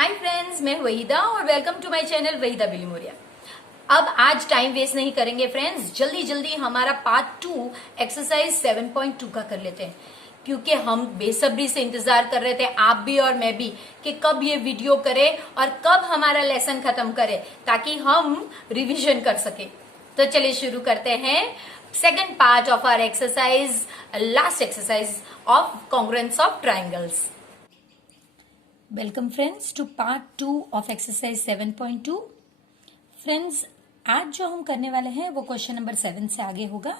Hi friends, मैं वहीदा और welcome to my channel Waheeda Bilimoria. अब आज टाइम वेस्ट नहीं करेंगे फ्रेंड्स, जल्दी जल्दी हमारा पार्ट 2 एक्सरसाइज 7.2 का कर लेते हैं, क्योंकि हम बेसब्री से इंतजार कर रहे थे, आप भी और मैं भी, कि कब ये वीडियो करे और कब हमारा लेसन खत्म करे ताकि हम रिवीजन कर सके। तो चलिए शुरू करते हैं second part of our exercise, last exercise of congruence of triangles. Welcome friends to part 2 of exercise 7.2। Friends, आज जो हम करने वाले हैं वो क्वेश्चन नंबर 7 से आगे होगा।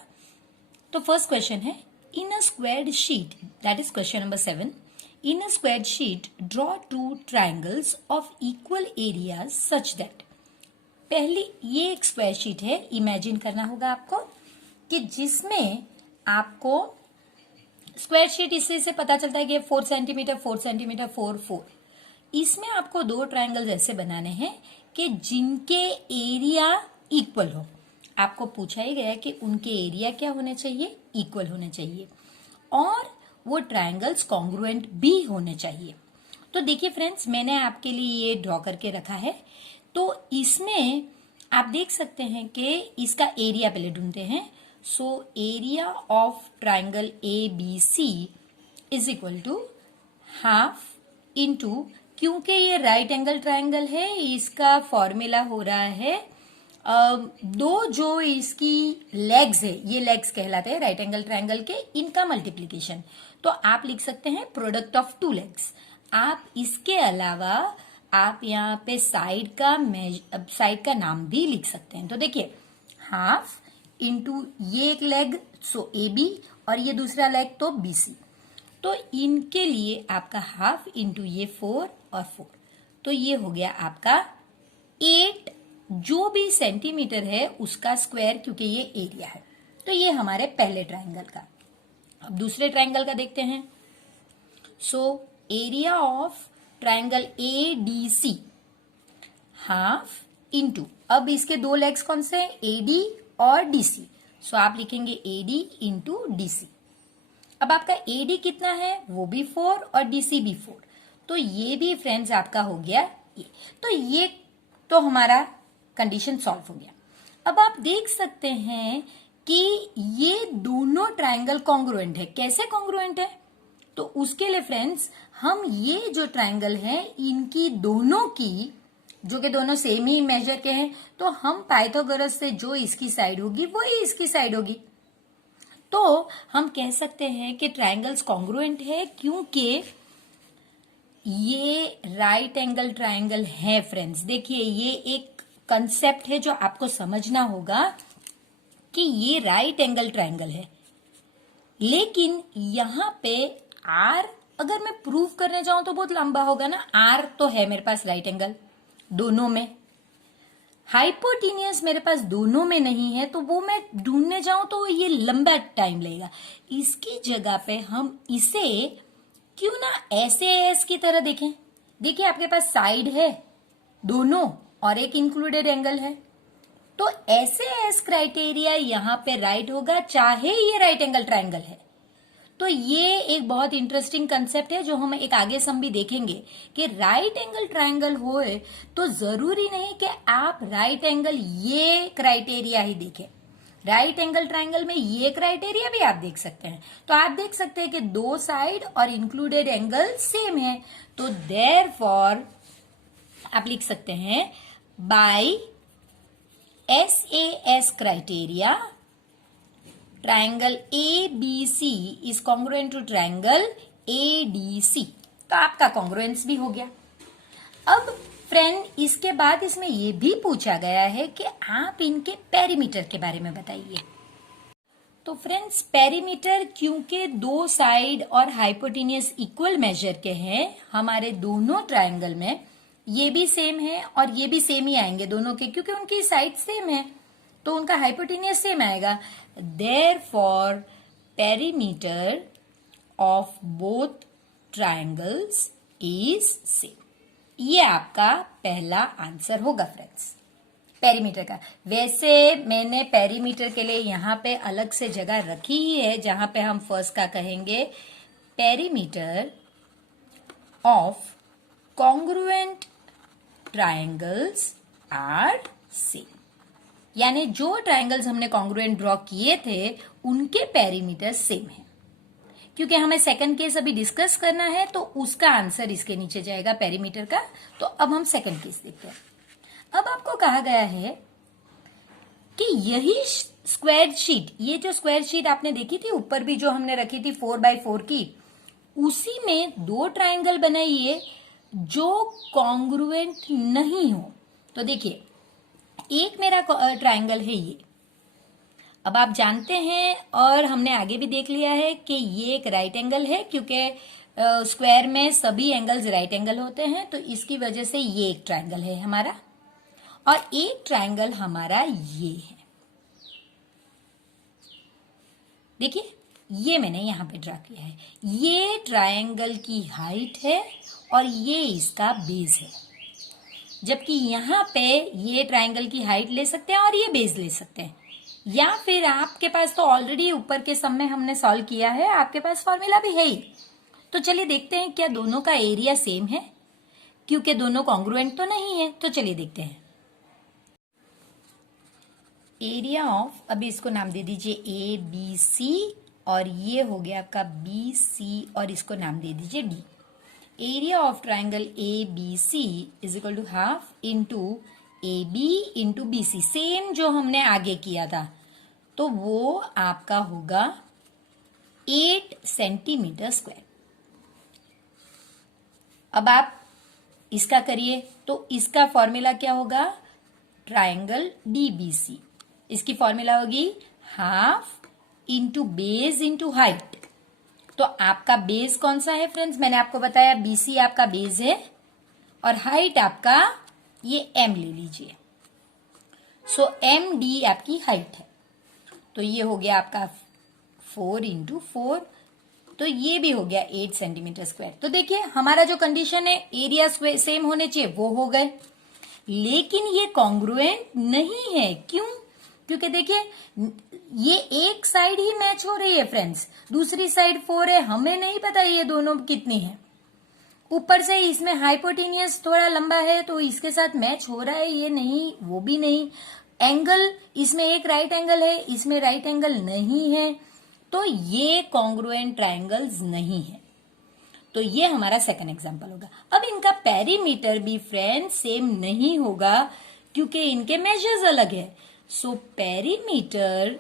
तो फर्स्ट क्वेश्चन है, in a squared sheet, that is question number 7, in a squared sheet draw two triangles of equal areas such that. पहली, ये एक स्क्वायर शीट है, इमेजिन करना होगा आपको कि जिसमें आपको स्क्वायर शीट, इससे से पता चलता है कि 4 सेंटीमीटर 4 सेंटीमीटर 4 4, इसमें आपको दो ट्रायंगल्स ऐसे बनाने हैं कि जिनके एरिया इक्वल हो। आपको पूछा ही गया कि उनके एरिया क्या होने चाहिए, इक्वल होने चाहिए, और वो ट्रायंगल्स कॉन्ग्रुएंट भी होने चाहिए। तो देखिए फ्रेंड्स, मैंने आपके लिए ये ड्रॉ करके रखा है। तो इसमें आप देख सकते हैं कि इसका एरिया पहले ढूंढते हैं। So area of triangle ABC is equal to half into, क्योंकि ये राइट एंगल ट्रायंगल है, इसका फॉर्मूला हो रहा है दो जो इसकी लेग्स है, ये लेग्स कहलाते हैं राइट एंगल ट्रायंगल के, इनका मल्टीप्लीकेशन। तो आप लिख सकते हैं प्रोडक्ट ऑफ टू लेग्स। आप इसके अलावा आप यहाँ पे साइड का नाम भी लिख सकते हैं। तो देखिए, हाफ इंटू ये एक लेग, सो AB, और ये दूसरा लेग तो BC। तो इनके लिए आपका हाफ इंटू ये 4 और 4, तो ये हो गया आपका 8 जो भी सेंटीमीटर है उसका स्क्वायर, क्योंकि ये एरिया है। तो ये हमारे पहले ट्रायंगल का। अब दूसरे ट्रायंगल का देखते हैं। So area of triangle ADC, half into, अब इसके दो लेग्स कौन से हैं, AD और DC। सो आप लिखेंगे AD इंटू DC। अब आपका AD कितना है, वो भी 4 और DC भी 4। तो ये भी फ्रेंड्स आपका हो गया ये। तो ये तो हमारा कंडीशन सॉल्व हो गया। अब आप देख सकते हैं कि ये दोनों ट्रायंगल कॉन्ग्रुएंट है। कैसे कॉन्ग्रुएंट है? तो उसके लिए फ्रेंड्स, हम ये जो ट्रायंगल है इनकी दोनों की, जो कि दोनों सेम ही मेजर के हैं, तो हम पाइथागोरस से जो इसकी साइड होगी वही इसकी साइड होगी। तो हम कह सकते हैं कि ट्रायंगल्स कॉन्ग्रुएंट है, क्योंकि ये राइट एंगल ट्रायंगल है। फ्रेंड्स देखिए, ये एक कंसेप्ट है जो आपको समझना होगा कि ये राइट एंगल ट्रायंगल है, लेकिन यहां पे R अगर मैं प्रूव करने जाऊं तो बहुत लंबा होगा ना। R तो है मेरे पास राइट एंगल दोनों में, हाइपोटेनियस मेरे पास दोनों में नहीं है, तो वो मैं ढूंढने जाऊं तो ये लंबा टाइम लगेगा। इसकी जगह पे हम इसे क्यों ना ऐसे एस की तरह देखें। देखिए, आपके पास साइड है दोनों और एक इंक्लूडेड एंगल है, तो ऐसे एस क्राइटेरिया यहां पे राइट होगा, चाहे ये राइट एंगल ट्रायंगल है। तो ये एक बहुत इंटरेस्टिंग कंसेप्ट है जो हम एक आगे सम भी देखेंगे कि राइट एंगल ट्रायंगल होए तो जरूरी नहीं कि आप राइट एंगल ये क्राइटेरिया ही देखें। राइट एंगल ट्रायंगल में ये क्राइटेरिया भी आप देख सकते हैं। तो आप देख सकते हैं कि दो साइड और इंक्लूडेड एंगल सेम है, तो देयरफॉर आप लिख सकते हैं by SAS criteria triangle ABC is congruent to triangle ADC। तो आपका कॉन्ग्रुएंस भी हो गया। अब फ्रेंड, इसके बाद इसमें यह भी पूछा गया है कि आप इनके पेरीमीटर के बारे में बताइए। तो फ्रेंड्स, पेरीमीटर, क्योंकि दो साइड और हाइपोटेनियस इक्वल मेजर के हैं हमारे दोनों ट्रायंगल में, ये भी सेम है और ये भी सेम ही आएंगे दोनों के, क्योंकि उनकी साइड सेम है तो उनका हाइपोटेनियस सेम आएगा। Therefore perimeter of both triangles is same. ये आपका पहला आंसर होगा फ्रेंड्स, पेरीमीटर का। वैसे मैंने पेरीमीटर के लिए यहां पे अलग से जगह रखी ही है, जहां पे हम फर्स्ट का कहेंगे perimeter of congruent triangles are same, यानी जो ट्राइंगल्स हमने कॉन्ग्रुएंट ड्रॉ किए थे उनके पेरीमीटर सेम है। क्योंकि हमें सेकंड केस अभी डिस्कस करना है तो उसका आंसर इसके नीचे जाएगा पेरीमीटर का। तो अब हम सेकंड केस देखते हैं। अब आपको कहा गया है कि यही स्क्वायर शीट, ये जो स्क्वायर शीट आपने देखी थी ऊपर भी जो हमने रखी थी 4x4 की, उसी में दो ट्राइंगल बनाइए जो कॉन्ग्रुएंट नहीं हो। तो देखिए, एक मेरा ट्राइंगल है ये, अब आप जानते हैं और हमने आगे भी देख लिया है कि ये एक राइट एंगल है, क्योंकि स्क्वायर में सभी एंगल्स राइट एंगल होते हैं, तो इसकी वजह से ये एक ट्राइंगल है हमारा, और एक ट्राइंगल हमारा ये है। देखिए, ये मैंने यहां पे ड्रा किया है, ये ट्राइंगल की हाइट है और ये इसका बेस है। जबकि यहां पे ये ट्राइंगल की हाइट ले सकते हैं और ये बेस ले सकते हैं, या फिर आपके पास तो ऑलरेडी ऊपर के सम में हमने सॉल्व किया है, आपके पास फॉर्मूला भी है ही। तो चलिए देखते हैं क्या दोनों का एरिया सेम है, क्योंकि दोनों कॉन्ग्रुएंट तो नहीं है। तो चलिए देखते हैं। एरिया ऑफ, अभी इसको नाम दे दीजिए ए बी सी, और ये हो गया आपका बी सी, और इसको नाम दे दीजिए D. Area of triangle A B C is equal to half into A B into B C, same जो हमने आगे किया था, तो वो आपका होगा 8 सेंटीमीटर स्क्वायर। अब आप इसका करिए तो इसका फॉर्मूला क्या होगा, ट्राइंगल डीबीसी, इसकी फॉर्मूला होगी half into base into height. तो आपका बेस कौन सा है फ्रेंड्स, मैंने आपको बताया बीसी आपका बेस है, और हाइट आपका ये एम ले लीजिए। सो एम डी आपकी हाइट है, तो ये हो गया आपका 4 इंटू 4, तो ये भी हो गया 8 सेंटीमीटर स्क्वायर। तो देखिए, हमारा जो कंडीशन है एरिया सेम होने चाहिए वो हो गए, लेकिन ये कॉन्ग्रुएंट नहीं है। क्यों? क्योंकि देखिए, ये एक साइड ही मैच हो रही है फ्रेंड्स, दूसरी साइड 4 है, हमें नहीं पता ये दोनों कितनी है। ऊपर से इसमें हाइपोटेनियस थोड़ा लंबा है तो इसके साथ मैच हो रहा है, ये नहीं वो भी नहीं। एंगल, इसमें एक राइट एंगल है, इसमें राइट एंगल नहीं है, तो ये कॉन्ग्रुएंट ट्राइंगल्स नहीं है। तो ये हमारा सेकंड एग्जांपल होगा। अब इनका पेरीमीटर भी फ्रेंड सेम नहीं होगा, क्योंकि इनके मेजर्स अलग है। So perimeter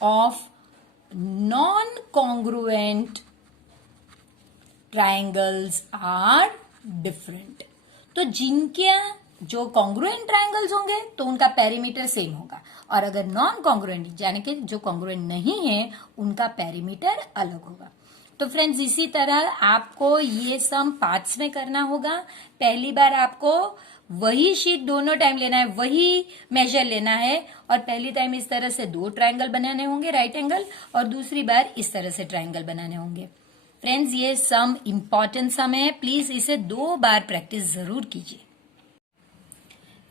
of non congruent triangles are different. तो जिनके जो कॉन्ग्रुएंट ट्राइंगल्स होंगे तो उनका पेरीमीटर सेम होगा, और अगर नॉन कॉन्ग्रुएंट यानी कि जो कॉन्ग्रुएंट नहीं है उनका पेरीमीटर अलग होगा। तो फ्रेंड्स, इसी तरह आपको ये सम पार्ट्स में करना होगा। पहली बार आपको वही शीट दोनों टाइम लेना है, वही मेजर लेना है, और पहली टाइम इस तरह से दो ट्राइंगल बनाने होंगे राइट एंगल, और दूसरी बार इस तरह से ट्राइंगल बनाने होंगे। फ्रेंड्स, ये सम इंपॉर्टेंट सम है, प्लीज इसे 2 बार प्रैक्टिस जरूर कीजिए।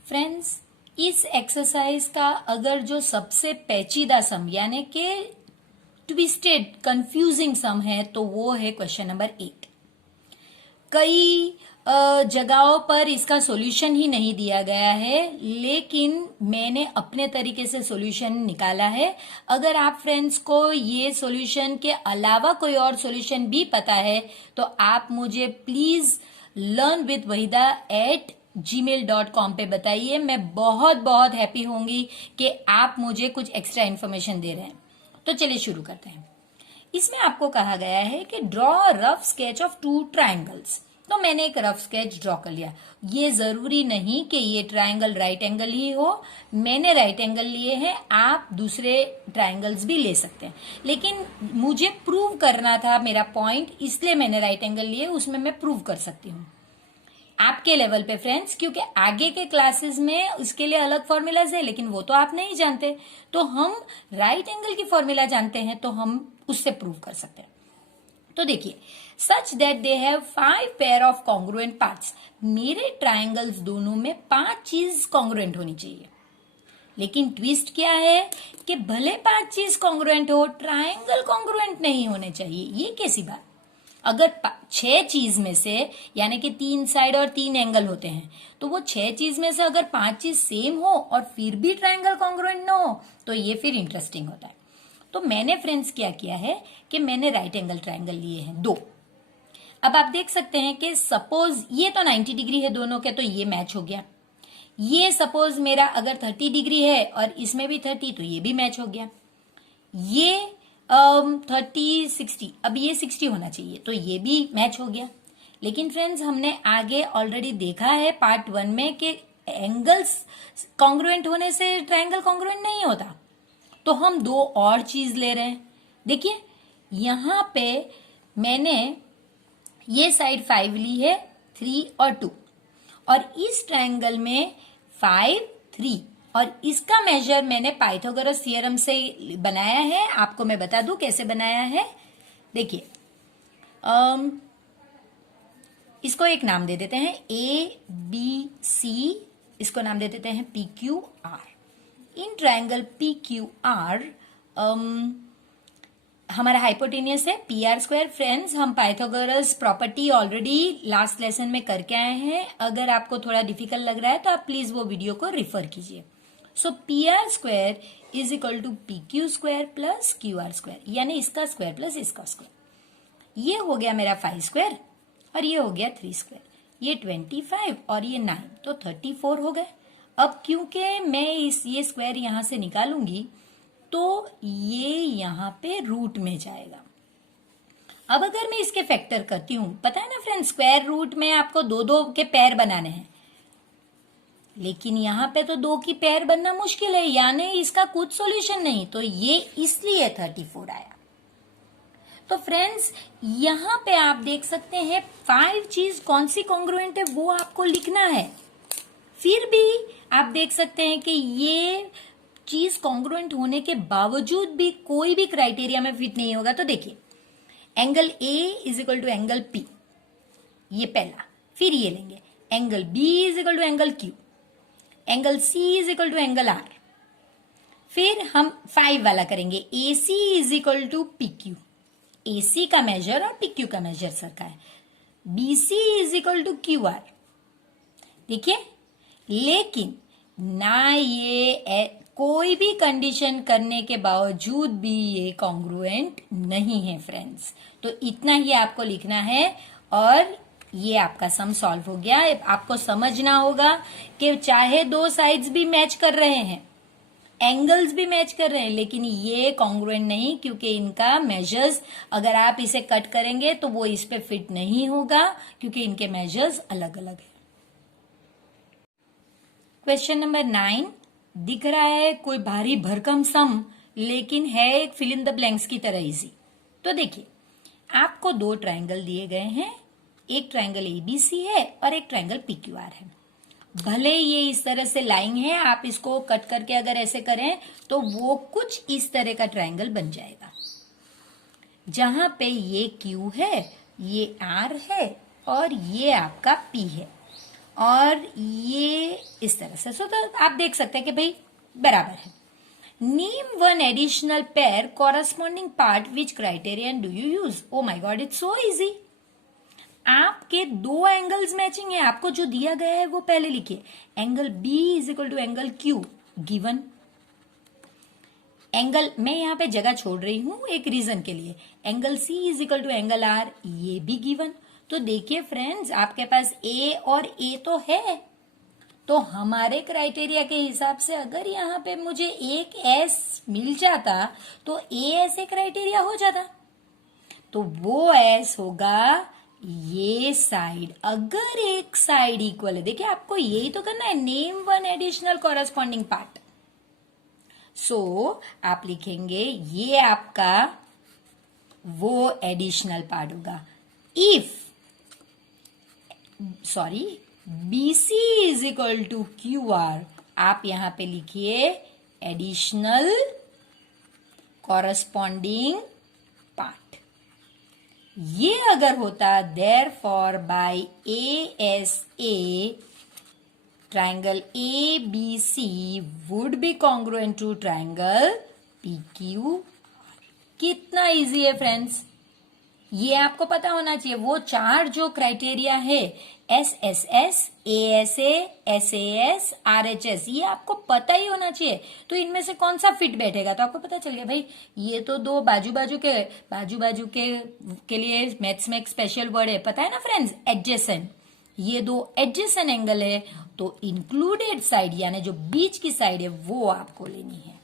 फ्रेंड्स, इस एक्सरसाइज का अगर जो सबसे पेचीदा सम यानी कि ट्विस्टेड कंफ्यूजिंग सम है तो वो है क्वेश्चन नंबर 8। कई जगहों पर इसका सॉल्यूशन ही नहीं दिया गया है, लेकिन मैंने अपने तरीके से सॉल्यूशन निकाला है। अगर आप फ्रेंड्स को ये सॉल्यूशन के अलावा कोई और सॉल्यूशन भी पता है तो आप मुझे प्लीज learnwithvahida@gmail.com पे बताइए। मैं बहुत बहुत हैप्पी होंगी कि आप मुझे कुछ एक्स्ट्रा इन्फॉर्मेशन दे रहे हैं। तो चलिए शुरू करते हैं। इसमें आपको कहा गया है कि draw rough sketch of 2 triangles. तो मैंने एक रफ स्केच ड्रॉ कर लिया। ये जरूरी नहीं कि ये ट्राइंगल राइट एंगल ही हो, मैंने राइट एंगल लिए हैं, आप दूसरे ट्राइंगल्स भी ले सकते हैं, लेकिन मुझे प्रूव करना था मेरा पॉइंट, इसलिए मैंने राइट एंगल लिए, उसमें मैं प्रूव कर सकती हूँ आपके लेवल पे फ्रेंड्स, क्योंकि आगे के क्लासेस में उसके लिए अलग फॉर्मूलाज है, लेकिन वो तो आप नहीं जानते। तो हम राइट एंगल की फॉर्मूला जानते हैं तो हम उससे प्रूव कर सकते हैं। तो देखिए, such that they have 5 pair of congruent parts. मेरे ट्राइंगल्स दोनों में 5 चीज कॉन्ग्रुएंट होनी चाहिए, लेकिन ट्विस्ट क्या है कि भले 5 चीज कॉन्ग्रुएंट हो, ट्राइंगल कॉन्ग्रुएंट नहीं होने चाहिए। ये कैसी बात? अगर 6 चीज में से, यानी कि 3 साइड और 3 एंगल होते हैं, तो वो 6 चीज में से अगर 5 चीज सेम हो और फिर भी ट्रायंगल कॉन्ग्रुएंट ना हो तो ये फिर इंटरेस्टिंग होता है। तो मैंने फ्रेंड्स क्या किया है कि मैंने राइट एंगल ट्रायंगल लिए हैं 2। अब आप देख सकते हैं कि सपोज ये तो 90 डिग्री है दोनों के, तो ये मैच हो गया। ये सपोज मेरा अगर 30 डिग्री है और इसमें भी 30, तो ये भी मैच हो गया। ये 30 60, अब ये 60 होना चाहिए, तो ये भी मैच हो गया। लेकिन फ्रेंड्स हमने आगे ऑलरेडी देखा है पार्ट 1 में कि एंगल्स कॉन्ग्रुएंट होने से ट्रायंगल कॉन्ग्रुएंट नहीं होता, तो हम 2 और चीज ले रहे हैं। देखिए यहां पे मैंने ये साइड 5 ली है, 3 और 2, और इस ट्रायंगल में 5 3, और इसका मेजर मैंने पाइथागोरस थ्योरम से बनाया है। आपको मैं बता दूं कैसे बनाया है। देखिए इसको एक नाम दे देते हैं ABC, इसको नाम दे देते हैं PQR। इन ट्रायंगल PQR हमारा हाइपोटेनियस है PR²। फ्रेंड्स हम Pythagoras property already last lesson में करके आए हैं। अगर आपको थोड़ा डिफिकल्ट लग रहा है तो आप प्लीज वो वीडियो को रिफर कीजिए। So PR² is equal to PQ² plus QR², यानी इसका स्क्वायर प्लस इसका स्क्वायर। ये हो गया मेरा 5² और ये हो गया 3²। ये 25 और ये 9, तो 34 हो गए। अब क्योंकि मैं ये स्क्वायर यहां से निकालूंगी तो ये यहां पे रूट में जाएगा। अब अगर मैं इसके फैक्टर करती हूं, पता है ना फ्रेंड्स, स्क्वायर रूट में आपको 2-2 के पेयर बनाने हैं, लेकिन यहां पे तो 2 की पेयर बनना मुश्किल है, यानी इसका कुछ सॉल्यूशन नहीं, तो ये इसलिए 34 आया। तो फ्रेंड्स यहां पे आप देख सकते हैं 5 चीज कौन सी कॉन्ग्रुएंट है वो आपको लिखना है। फिर भी आप देख सकते हैं कि ये चीज कॉन्ग्रुएंट होने के बावजूद भी कोई भी क्राइटेरिया में फिट नहीं होगा। तो देखिए angle A is equal to angle P, ये पहला। फिर ये लेंगे angle B is equal to angle Q, angle C is equal to angle R। फिर हम 5 वाला करेंगे AC is equal to PQ, AC का मेजर और PQ का मेजर सर का है। BC is equal to QR। देखिए लेकिन ना ये कोई भी कंडीशन करने के बावजूद भी ये कॉन्ग्रुएंट नहीं है फ्रेंड्स। तो इतना ही आपको लिखना है और ये आपका सम सॉल्व हो गया। आपको समझना होगा कि चाहे 2 साइड्स भी मैच कर रहे हैं, एंगल्स भी मैच कर रहे हैं, लेकिन ये कॉन्ग्रुएंट नहीं, क्योंकि इनका मेजर्स अगर आप इसे कट करेंगे तो वो इस पे फिट नहीं होगा, क्योंकि इनके मेजर्स अलग अलग है। क्वेश्चन नंबर 9 दिख रहा है कोई भारी भरकम सम, लेकिन है एक फिल इन द ब्लैंक्स की तरह इजी। तो देखिए आपको 2 ट्रायंगल दिए गए हैं, एक ट्रायंगल ABC है और एक ट्रायंगल PQR है। भले ये इस तरह से लाइन है, आप इसको कट करके अगर ऐसे करें तो वो कुछ इस तरह का ट्रायंगल बन जाएगा, जहां पे ये Q है, ये R है और ये आपका P है, और ये इस तरह से। तो आप देख सकते हैं कि भाई बराबर है। Name one additional pair corresponding part, which criterion do you use? Oh my God, it's so easy. आपके 2 एंगल्स मैचिंग है, आपको जो दिया गया है वो पहले लिखिए। Angle B is equal to angle Q given. Angle, मैं यहां पे जगह छोड़ रही हूं एक रीजन के लिए, angle C is equal to angle R, ये भी गिवन। तो देखिए फ्रेंड्स आपके पास A और A तो है, तो हमारे क्राइटेरिया के हिसाब से अगर यहाँ पे मुझे एक S मिल जाता तो A ऐसे क्राइटेरिया हो जाता, तो वो S होगा ये साइड। अगर एक साइड इक्वल है, देखिए आपको यही तो करना है, name one additional corresponding part. So आप लिखेंगे ये आपका वो एडिशनल पार्ट होगा। If BC is equal to QR, आप यहां पे लिखिए एडिशनल कॉरस्पॉन्डिंग पार्ट। ये अगर होता, therefore by ASA triangle ABC would be congruent to triangle PQ। कितना इजी है फ्रेंड्स। ये आपको पता होना चाहिए। वो चार जो क्राइटेरिया है, SSS, ASA, SAS, RHS, ये आपको पता ही होना चाहिए। तो इनमें से कौन सा फिट बैठेगा, तो आपको पता चल गया भाई ये तो दो बाजू बाजू के लिए मैथ्स में एक स्पेशल वर्ड है, पता है ना फ्रेंड्स, एडजेसेंट। ये दो एडजेसेंट एंगल है, तो इंक्लूडेड साइड यानी जो बीच की साइड है वो आपको लेनी है।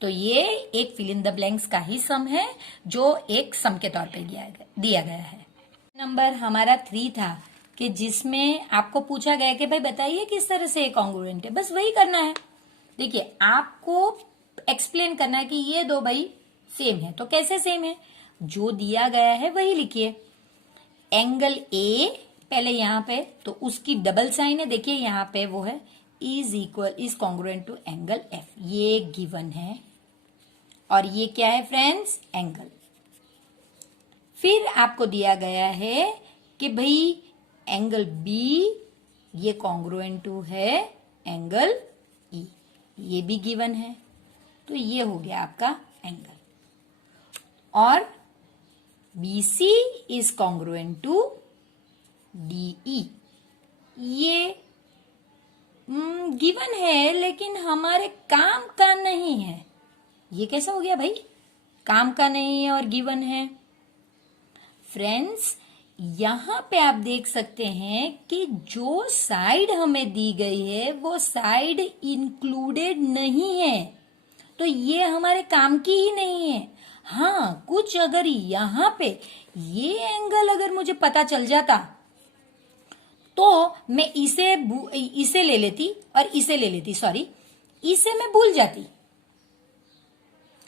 तो ये एक फिल इन द ब्लैंक्स का ही सम है जो एक सम के तौर पे दिया गया है। नंबर हमारा 3 था कि जिसमें आपको पूछा गया कि भाई बताइए किस तरह से कॉन्ग्रुएंट है, बस वही करना है। देखिए आपको एक्सप्लेन करना है कि ये दो भाई सेम है, तो कैसे सेम है, जो दिया गया है वही लिखिए। एंगल ए पहले यहां पे, तो उसकी डबल साइन है, देखिए यहां पे वो है is congruent to angle F, ये गिवन है। और ये क्या है फ्रेंड्स, एंगल। फिर आपको दिया गया है कि भाई एंगल बी ये कॉन्ग्रुएंट टू है एंगल ई, ये भी गिवन है। तो ये हो गया आपका एंगल। और BC is congruent to DE, ये गिवन है लेकिन हमारे काम का नहीं है। ये कैसा हो गया भाई, काम का नहीं है और गिवन है। फ्रेंड्स यहां पे आप देख सकते हैं कि जो साइड हमें दी गई है वो साइड इंक्लूडेड नहीं है, तो ये हमारे काम की ही नहीं है। हाँ, कुछ अगर यहां पे ये एंगल अगर मुझे पता चल जाता तो मैं इसे ले लेती और इसे ले लेती, सॉरी इसे मैं भूल जाती।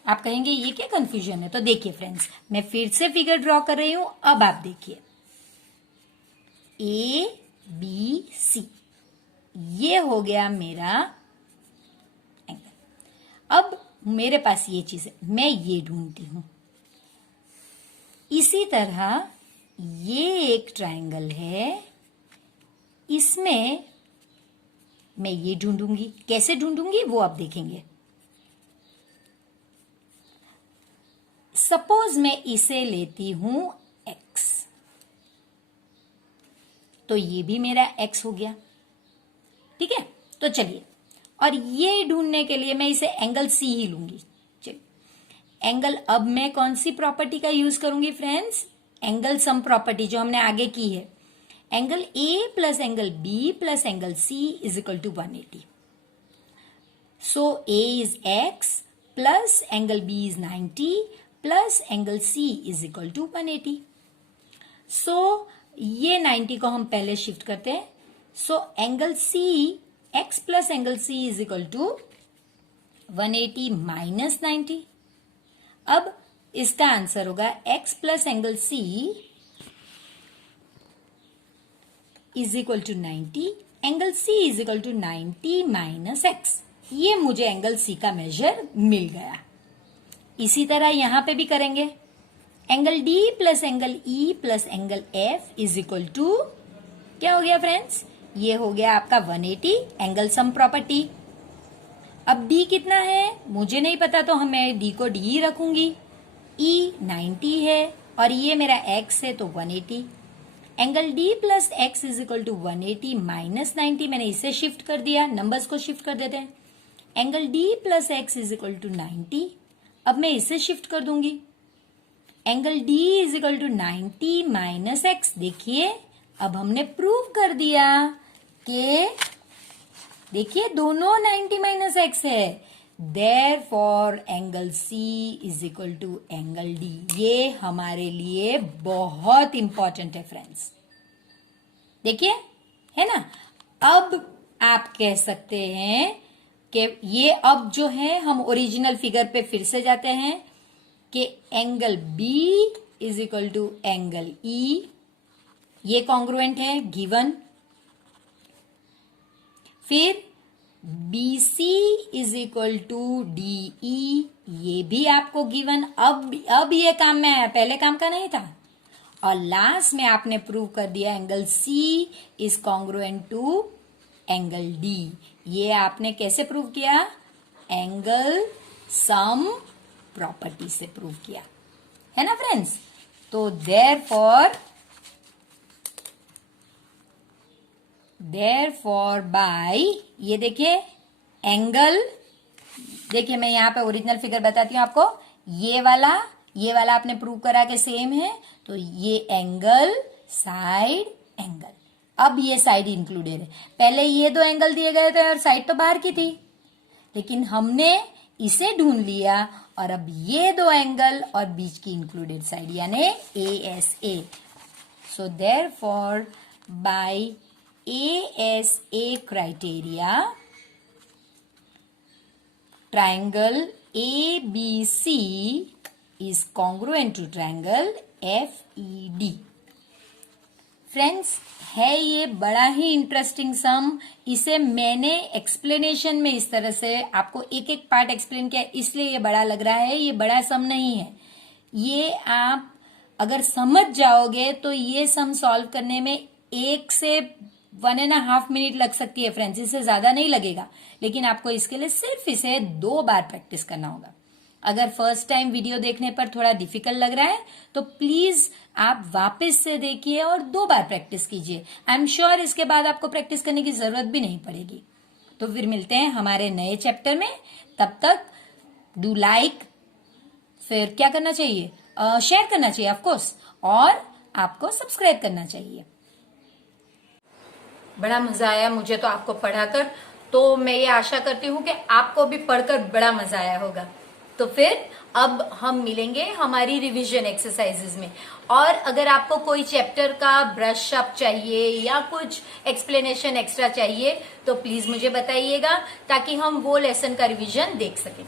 आप कहेंगे ये क्या कंफ्यूजन है, तो देखिए फ्रेंड्स मैं फिर से फिगर ड्रॉ कर रही हूं। अब आप देखिए ABC, ये हो गया मेरा एंगल। अब मेरे पास ये चीज है, मैं ये ढूंढती हूं। इसी तरह ये एक ट्रायंगल है, इसमें मैं ये ढूंढूंगी। कैसे ढूंढूंगी वो आप देखेंगे। सपोज मैं इसे लेती हूं x, तो ये भी मेरा x हो गया, ठीक है। तो चलिए, और ये ढूंढने के लिए मैं इसे एंगल C ही लूंगी। चलिए एंगल, अब मैं कौन सी प्रॉपर्टी का यूज करूंगी फ्रेंड्स, एंगल सम प्रॉपर्टी जो हमने आगे की है। Angle A plus angle B plus angle C is equal to 180। So A is x plus angle B is 90 plus angle C is equal to 180। So ये 90 को हम पहले शिफ्ट करते हैं। So angle C, x plus angle C is equal to 180 minus 90। अब इसका answer होगा x plus angle C is equal to 90, angle C is equal to 90 minus x। ये मुझे एंगल C का मेजर मिल गया। इसी तरह यहां पे भी करेंगे। Angle D plus angle E plus angle F is equal to क्या हो गया फ्रेंड्स, ये हो गया आपका 180, एंगल सम प्रॉपर्टी। अब D कितना है मुझे नहीं पता, तो मैं D को D ही रखूंगी। E 90 है और ये मेरा x है तो 180। Angle D plus x is equal to 180 minus 90, मैंने इसे शिफ्ट कर दिया, नंबर्स को शिफ्ट कर देते हैं। Angle D plus x is equal to 90, अब मैं इसे शिफ्ट कर दूंगी। Angle D is equal to 90 minus x. देखिए अब हमने प्रूव कर दिया कि देखिए दोनों 90 माइनस एक्स है, therefore angle C is equal to angle D। ये हमारे लिए बहुत इंपॉर्टेंट है फ्रेंड्स, देखिए है ना। अब आप कह सकते हैं कि ये अब जो है हम ओरिजिनल फिगर पे फिर से जाते हैं कि angle B is equal to angle E, ये कॉन्ग्रुएंट है गिवन। फिर BC is equal to DE, ये भी आपको गिवन। अब ये काम में आया, पहले काम का नहीं था। और लास्ट में आपने प्रूव कर दिया angle C is congruent to angle D। ये आपने कैसे प्रूव किया, एंगल सम प्रॉपर्टी से प्रूव किया, है ना फ्रेंड्स। तो देयरफॉर बाय, ये देखिए एंगल, देखिए मैं यहाँ पे ओरिजिनल फिगर बताती हूँ आपको, ये वाला आपने प्रूव करा के सेम है, तो ये एंगल साइड एंगल, अब ये साइड इंक्लूडेड है। पहले ये दो एंगल दिए गए थे और साइड तो बाहर की थी, लेकिन हमने इसे ढूंढ लिया और अब ये दो एंगल और बीच की इंक्लूडेड साइड यानी ASA। So therefore by ASA criteria triangle ABC is congruent to triangle FED। Friends, है ये बड़ा ही इंटरेस्टिंग सम। इसे मैंने एक्सप्लेनेशन में इस तरह से आपको एक एक पार्ट एक्सप्लेन किया, इसलिए ये बड़ा लग रहा है। ये बड़ा सम नहीं है, ये आप अगर समझ जाओगे तो ये सम सॉल्व करने में 1 से 1.5 मिनट लग सकती है फ्रेंड्स, इससे ज्यादा नहीं लगेगा। लेकिन आपको इसके लिए सिर्फ इसे 2 बार प्रैक्टिस करना होगा। अगर फर्स्ट टाइम वीडियो देखने पर थोड़ा डिफिकल्ट लग रहा है तो प्लीज आप वापस से देखिए और 2 बार प्रैक्टिस कीजिए। आई एम श्योर इसके बाद आपको प्रैक्टिस करने की जरूरत भी नहीं पड़ेगी। तो फिर मिलते हैं हमारे नए चैप्टर में, तब तक डू लाइक, फिर क्या करना चाहिए, शेयर करना चाहिए ऑफकोर्स, और आपको सब्सक्राइब करना चाहिए। बड़ा मजा आया मुझे तो आपको पढ़ाकर, तो मैं ये आशा करती हूँ कि आपको भी पढ़कर बड़ा मजा आया होगा। तो फिर अब हम मिलेंगे हमारी रिवीजन एक्सरसाइजेज में, और अगर आपको कोई चैप्टर का ब्रश अप चाहिए या कुछ एक्सप्लेनेशन एक्स्ट्रा चाहिए तो प्लीज मुझे बताइएगा, ताकि हम वो लेसन का रिवीजन देख सकें।